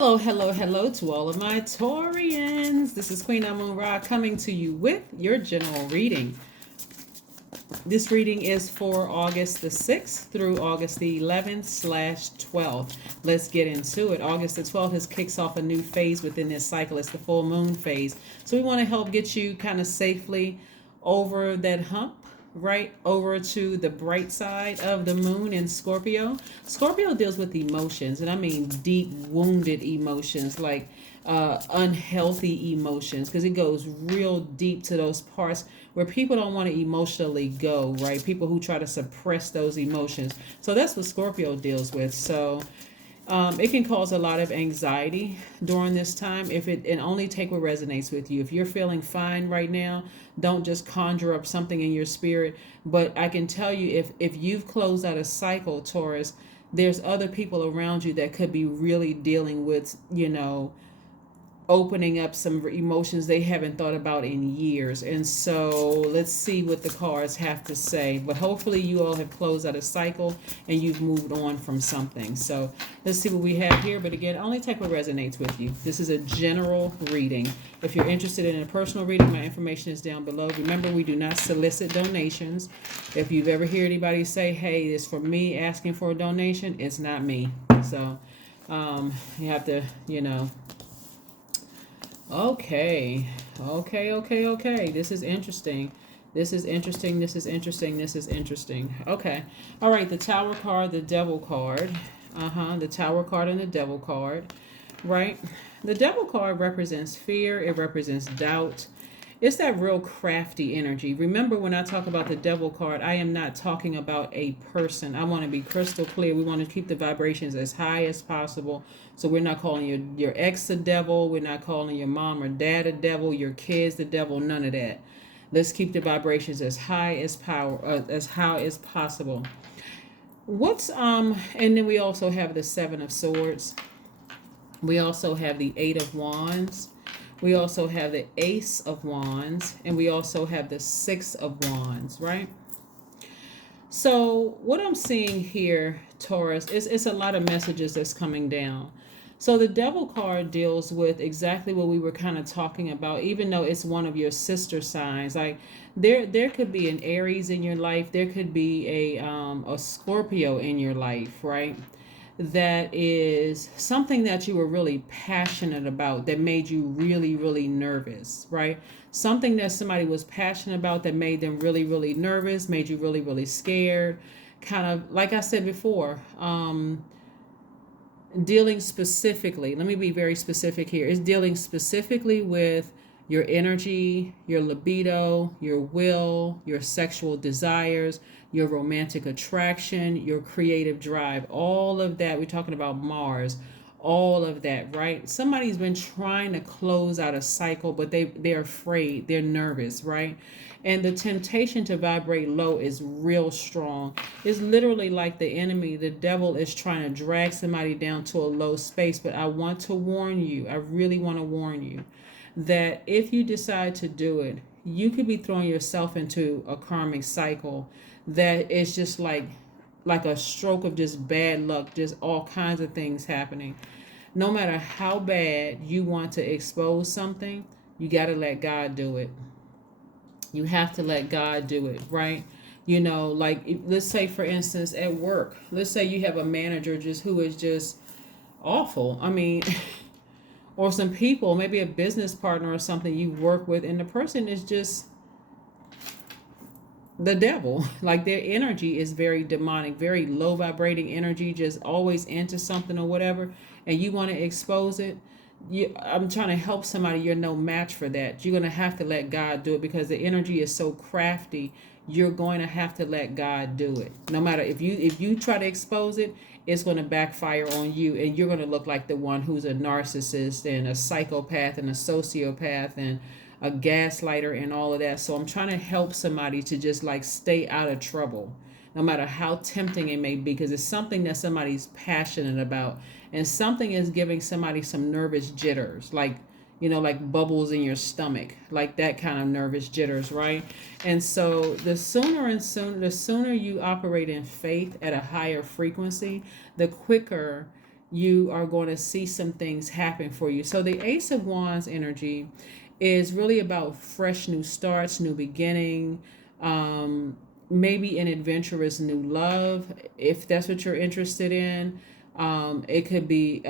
Hello, hello, hello to all of my Taurians. This is Queen Amun Ra coming to you with your general reading. This reading is for August the 6th through August the 11th/12th. Let's get into it. August the 12th has kicks off a new phase within this cycle. It's the full moon phase. So we want to help get you kind of safely over that hump, right over to the bright side of the moon in Scorpio. Scorpio deals with emotions, and I mean deep wounded emotions, like unhealthy emotions, because it goes real deep to those parts where people don't want to emotionally go, right? People who try to suppress those emotions. So that's what Scorpio deals with. So it can cause a lot of anxiety during this time if it and only take what resonates with you. If you're feeling fine right now, don't just conjure up something in your spirit. But I can tell you, if you've closed out a cycle, Taurus, there's other people around you that could be really dealing with, opening up some emotions they haven't thought about in years. And so let's see what the cards have to say. But hopefully you all have closed out a cycle and you've moved on from something. So let's see what we have here. But again, only take what resonates with you. This is a general reading. If you're interested in a personal reading, my information is down below. Remember, we do not solicit donations. If you've ever heard anybody say, hey, it's for me asking for a donation, it's not me. So you have to, Okay. This is interesting. This is interesting. This is interesting. This is interesting. Okay. All right. The Tower card, the Devil card. The Tower card and the Devil card. Right. The Devil card represents fear. It represents doubt. It's that real crafty energy. Remember, when I talk about the Devil card, I am not talking about a person. I want to be crystal clear. We want to keep the vibrations as high as possible. So we're not calling your ex a devil. We're not calling your mom or dad a devil, your kids the devil, none of that. Let's keep the vibrations as high as possible. And then we also have the Seven of Swords. We also have the Eight of Wands. We also have the Ace of Wands, and we also have the Six of Wands, right? So what I'm seeing here, Taurus, is it's a lot of messages that's coming down. So the Devil card deals with exactly what we were kind of talking about, even though it's one of your sister signs. Like there could be an Aries in your life, there could be a Scorpio in your life, right? That is something that you were really passionate about that made you really, really nervous, right? Something that somebody was passionate about that made them really, really nervous, made you really, really scared. Kind of like I said before, dealing specifically, let me be very specific here, is dealing specifically with your energy, your libido, your will, your sexual desires, your romantic attraction, your creative drive, all of that. We're talking about Mars, all of that, right? Somebody's been trying to close out a cycle, but they're afraid, they're nervous, right? And the temptation to vibrate low is real strong. It's literally like the enemy, the devil is trying to drag somebody down to a low space. But I want to warn you, I really want to warn you that if you decide to do it, you could be throwing yourself into a karmic cycle that is just like a stroke of just bad luck, just all kinds of things happening. No matter how bad you want to expose something, you got to let God do it. You have to let God do it, right? Like let's say, for instance, at work, let's say you have a manager just who is just awful. I mean, or some people, maybe a business partner or something you work with, and the person is just the devil. Like their energy is very demonic, very low vibrating energy, just always into something or whatever, and you want to expose it. I'm trying to help somebody. You're no match for that. You're going to have to let God do it because the energy is so crafty. You're going to have to let God do it. No matter if you try to expose it, it's going to backfire on you, and you're going to look like the one who's a narcissist and a psychopath and a sociopath and a gaslighter and all of that. So I'm trying to help somebody to just like stay out of trouble, no matter how tempting it may be, because it's something that somebody's passionate about, and something is giving somebody some nervous jitters, like bubbles in your stomach, like that kind of nervous jitters, right? And so the sooner you operate in faith at a higher frequency, the quicker you are going to see some things happen for you. So the Ace of Wands energy is really about fresh new starts, new beginning, maybe an adventurous new love, if that's what you're interested in. It could be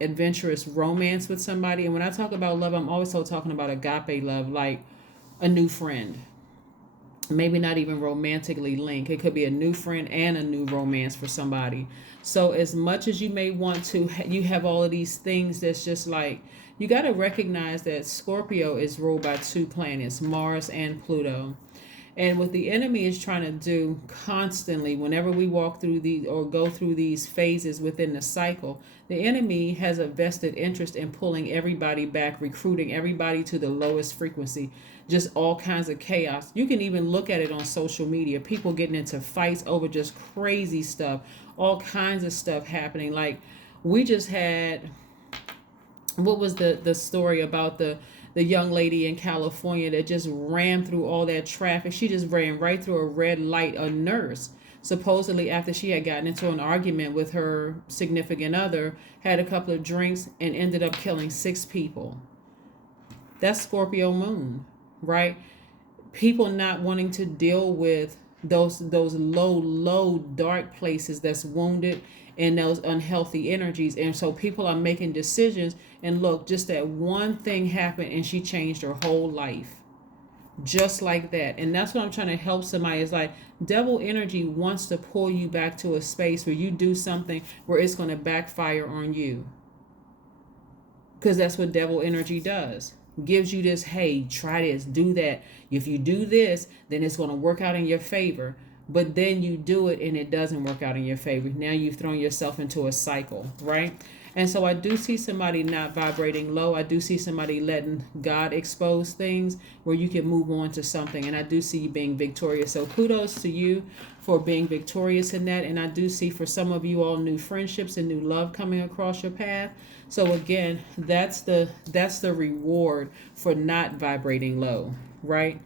adventurous romance with somebody. And when I talk about love, I'm also talking about agape love, like a new friend. Maybe not even romantically linked. It could be a new friend and a new romance for somebody. So as much as you may want to, you have all of these things that's just like, you got to recognize that Scorpio is ruled by two planets, Mars and Pluto. And what the enemy is trying to do constantly, whenever we walk through these or go through these phases within the cycle, the enemy has a vested interest in pulling everybody back, recruiting everybody to the lowest frequency, just all kinds of chaos. You can even look at it on social media, people getting into fights over just crazy stuff, all kinds of stuff happening. Like we just had, what was the story about the young lady in California that just ran through all that traffic? She just ran right through a red light, a nurse, supposedly after she had gotten into an argument with her significant other, had a couple of drinks, and ended up killing 6 people. That's Scorpio moon, right? People not wanting to deal with those low dark places that's wounded and those unhealthy energies. And so people are making decisions, and look, just that one thing happened and she changed her whole life just like that. And that's what I'm trying to help somebody, is like devil energy wants to pull you back to a space where you do something where it's going to backfire on you, because that's what devil energy does. Gives you this, hey, try this, do that. If you do this, then it's going to work out in your favor. But then you do it and it doesn't work out in your favor. Now you've thrown yourself into a cycle, right? And so I do see somebody not vibrating low. I do see somebody letting God expose things where you can move on to something. And I do see you being victorious. So kudos to you for being victorious in that. And I do see for some of you all new friendships and new love coming across your path. So again, that's the reward for not vibrating low, right?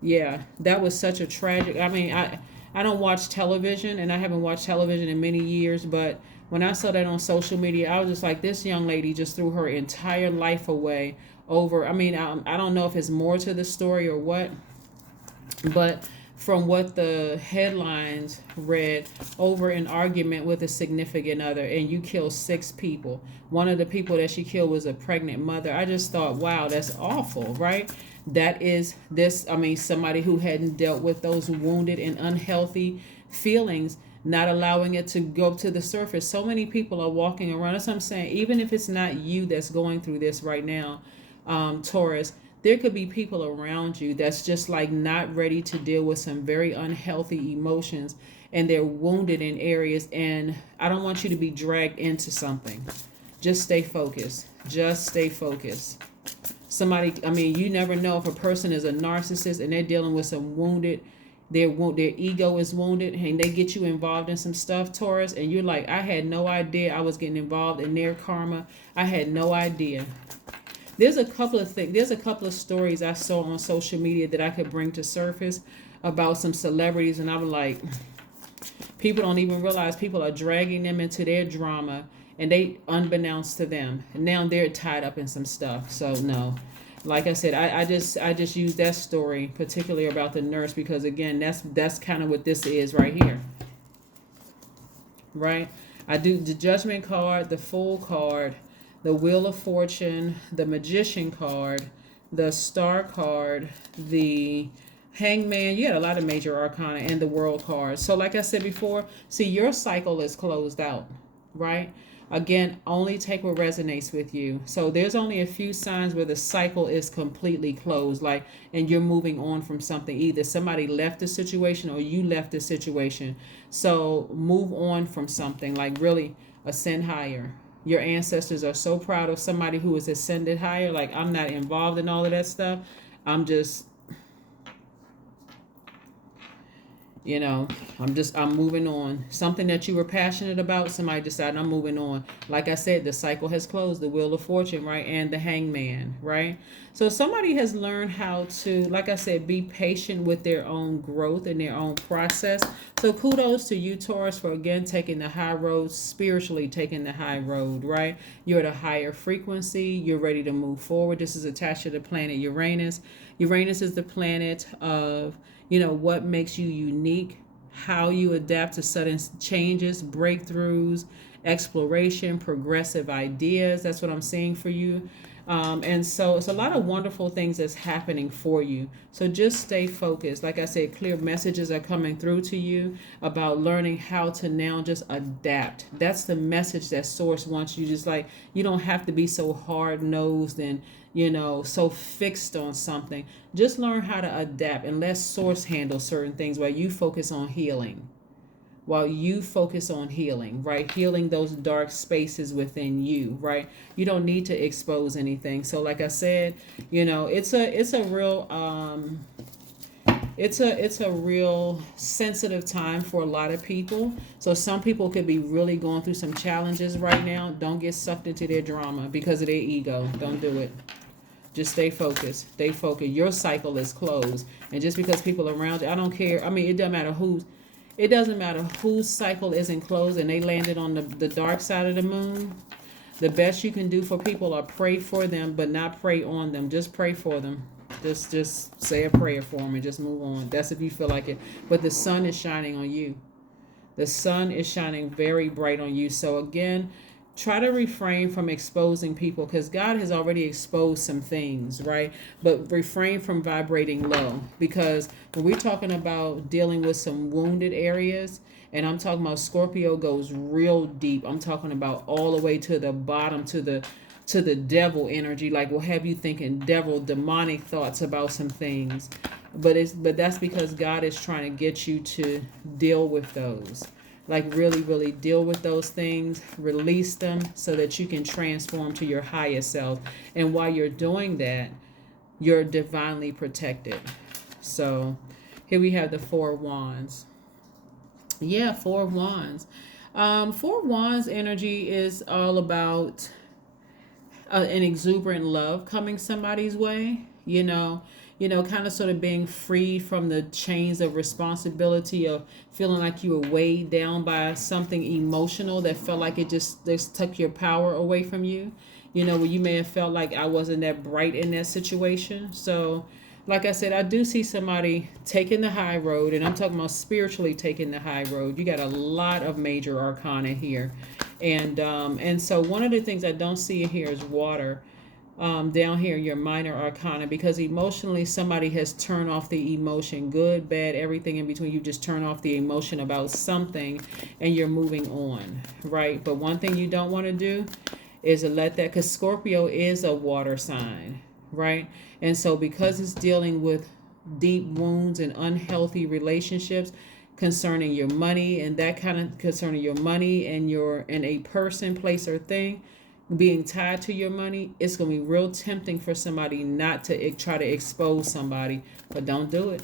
Yeah, that was such a tragic. I mean, I don't watch television, and I haven't watched television in many years, but when I saw that on social media, I was just like, this young lady just threw her entire life away over. I mean, I don't know if it's more to the story or what, but from what the headlines read, over an argument with a significant other, and you kill 6 people. One of the people that she killed was a pregnant mother. I just thought, wow, that's awful, right? That is this, I mean, somebody who hadn't dealt with those wounded and unhealthy feelings, not allowing it to go to the surface. So many people are walking around. That's what I'm saying. Even if it's not you that's going through this right now, Taurus, there could be people around you that's just like not ready to deal with some very unhealthy emotions, and they're wounded in areas. And I don't want you to be dragged into something. Just stay focused. Just stay focused. Somebody, I mean, you never know if a person is a narcissist and they're dealing with some wounded, their ego is wounded, and they get you involved in some stuff, Taurus, and you're like, I had no idea I was getting involved in their karma. I had no idea. There's a couple of things. There's a couple of stories I saw on social media that I could bring to surface about some celebrities, and I'm like, people don't even realize people are dragging them into their drama, and they, unbeknownst to them, and now they're tied up in some stuff. So no, like I said, I just use that story particularly about the nurse because again, that's kind of what this is right here, right? I do the Judgment card, the Fool card, the Wheel of Fortune, the Magician card, the Star card, the Hangman. You had a lot of major arcana, and the World card. So like I said before, see, your cycle is closed out, right? Again, only take what resonates with you. So there's only a few signs where the cycle is completely closed, like, and you're moving on from something. Either somebody left the situation or you left the situation. So move on from something, like really ascend higher. Your ancestors are so proud of somebody who is ascended higher. Like, I'm not involved in all of that stuff. I'm just, You know, I'm moving on. Something that you were passionate about, somebody decided I'm moving on. Like I said, the cycle has closed, the Wheel of Fortune, right? And the Hangman, right? So somebody has learned how to, like I said, be patient with their own growth and their own process. So kudos to you, Taurus, for again taking the high road, spiritually taking the high road, right? You're at a higher frequency. You're ready to move forward. This is attached to the planet Uranus. Uranus is the planet of, you know, what makes you unique, how you adapt to sudden changes, breakthroughs, exploration, progressive ideas. That's what I'm seeing for you. And so it's a lot of wonderful things that's happening for you. So just stay focused. Like I said, clear messages are coming through to you about learning how to now just adapt. That's the message that Source wants you. Just like, you don't have to be so hard nosed and, you know, so fixed on something. Just learn how to adapt and let Source handle certain things while you focus on healing. Right? Healing those dark spaces within you, right? You don't need to expose anything. So like I said, you know, it's a real sensitive time for a lot of people. So some people could be really going through some challenges right now. Don't get sucked into their drama because of their ego. Don't do it. Just stay focused. Stay focused. Your cycle is closed. And just because people around you, I don't care. I mean, it doesn't matter whose cycle isn't closed and they landed on the dark side of the moon. The best you can do for people are pray for them, but not pray on them. Just pray for them. Just say a prayer for them and just move on. That's if you feel like it. But the sun is shining on you. The sun is shining very bright on you. So again, try to refrain from exposing people because God has already exposed some things, right? But refrain from vibrating low because when we're talking about dealing with some wounded areas, and I'm talking about Scorpio goes real deep. I'm talking about all the way to the bottom, to the devil energy, like will have you thinking demonic thoughts about some things. But that's because God is trying to get you to deal with those. Like really, really deal with those things, release them so that you can transform to your highest self. And while you're doing that, you're divinely protected. So here we have the Four of Wands. Yeah, Four of Wands. Four of Wands energy is all about an exuberant love coming somebody's way, kind of sort of being freed from the chains of responsibility of feeling like you were weighed down by something emotional that felt like it just took your power away from you, where you may have felt like I wasn't that bright in that situation. So like I said, I do see somebody taking the high road, and I'm talking about spiritually taking the high road. You got a lot of major arcana here. And so one of the things I don't see in here is water. Down here, your minor arcana, because emotionally somebody has turned off the emotion, good, bad, everything in between. You just turn off the emotion about something and you're moving on, right? But one thing you don't want to do is to let that, because Scorpio is a water sign, right? And so because it's dealing with deep wounds and unhealthy relationships concerning your money and that kind of concerning your money and a person, place, or thing being tied to your money, it's going to be real tempting for somebody not to try to expose somebody. But don't do it.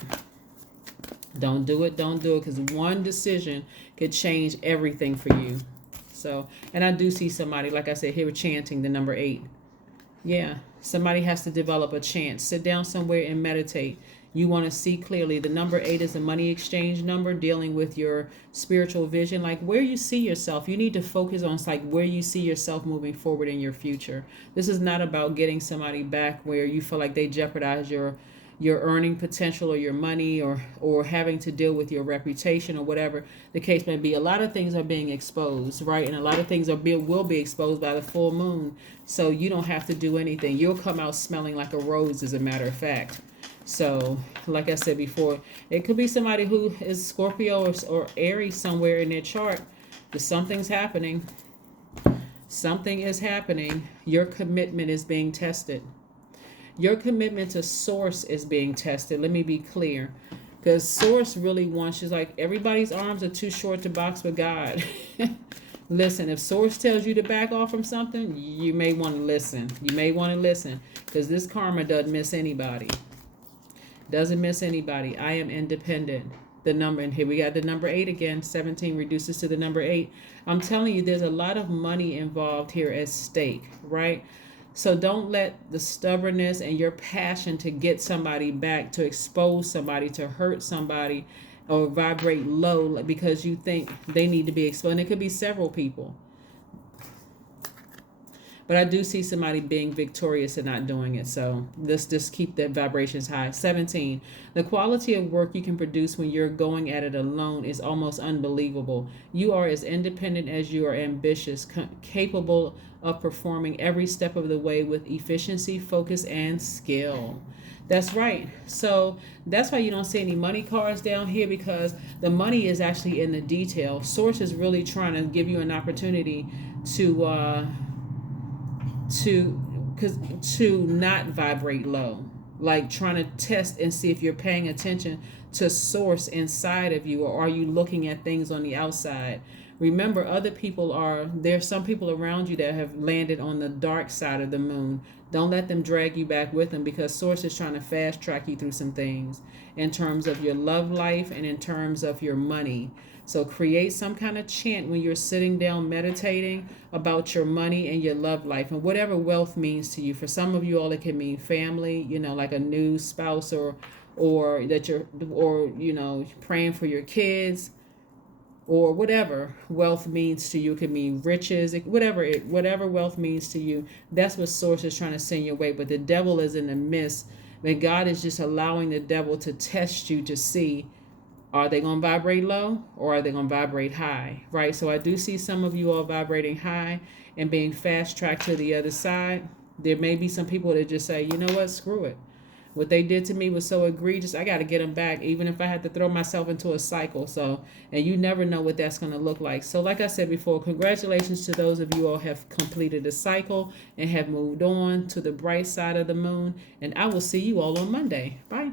Don't do it. Don't do it, because one decision could change everything for you. So, and I do see somebody, like I said, here chanting the number 8. Yeah, somebody has to develop a chant. Sit down somewhere and meditate. You want to see clearly. The number 8 is a money exchange number, dealing with your spiritual vision, like where you see yourself. You need to focus on like where you see yourself moving forward in your future. This is not about getting somebody back where you feel like they jeopardize your earning potential or your money or having to deal with your reputation or whatever the case may be. A lot of things are being exposed, right? And a lot of things will be exposed by the full moon. So you don't have to do anything. You'll come out smelling like a rose, as a matter of fact. So, like I said before, it could be somebody who is Scorpio or Aries somewhere in their chart. But something's happening. Something is happening. Your commitment is being tested. Your commitment to Source is being tested. Let me be clear. Because Source really wants you, like everybody's arms are too short to box with God. Listen, if Source tells you to back off from something, you may want to listen. You may want to listen, because this karma doesn't miss anybody. Doesn't miss anybody. I am independent. the number, and here we got the number 8 again. 17 reduces to the number 8. I'm telling you, there's a lot of money involved here at stake, right? So don't let the stubbornness and your passion to get somebody back, to expose somebody, to hurt somebody, or vibrate low because you think they need to be exposed. And it could be several people. But I do see somebody being victorious and not doing it. So let's just keep the vibrations high. 17. The quality of work you can produce when you're going at it alone is almost unbelievable. You are as independent as you are ambitious, capable of performing every step of the way with efficiency, focus, and skill. That's right. So that's why you don't see any money cards down here, because the money is actually in the detail. Source is really trying to give you an opportunity to not vibrate low, like trying to test and see if you're paying attention to source inside of you, or are you looking at things on the outside. Remember, there's some people around you that have landed on the dark side of the moon. Don't let them drag you back with them, because source is trying to fast track you through some things in terms of your love life and in terms of your money. So create some kind of chant when you're sitting down meditating about your money and your love life and whatever wealth means to you. For some of you all, it can mean family, like a new spouse, or praying for your kids, or whatever wealth means to you. It could mean riches, whatever wealth means to you. That's what source is trying to send your way. But the devil is in the midst, and God is just allowing the devil to test you to see, are they going to vibrate low or are they going to vibrate high, right? So I do see some of you all vibrating high and being fast tracked to the other side. There may be some people that just say, you know what, screw it. What they did to me was so egregious, I got to get them back, even if I had to throw myself into a cycle. So, and you never know what that's going to look like. So like I said before, congratulations to those of you all who have completed the cycle and have moved on to the bright side of the moon. And I will see you all on Monday. Bye.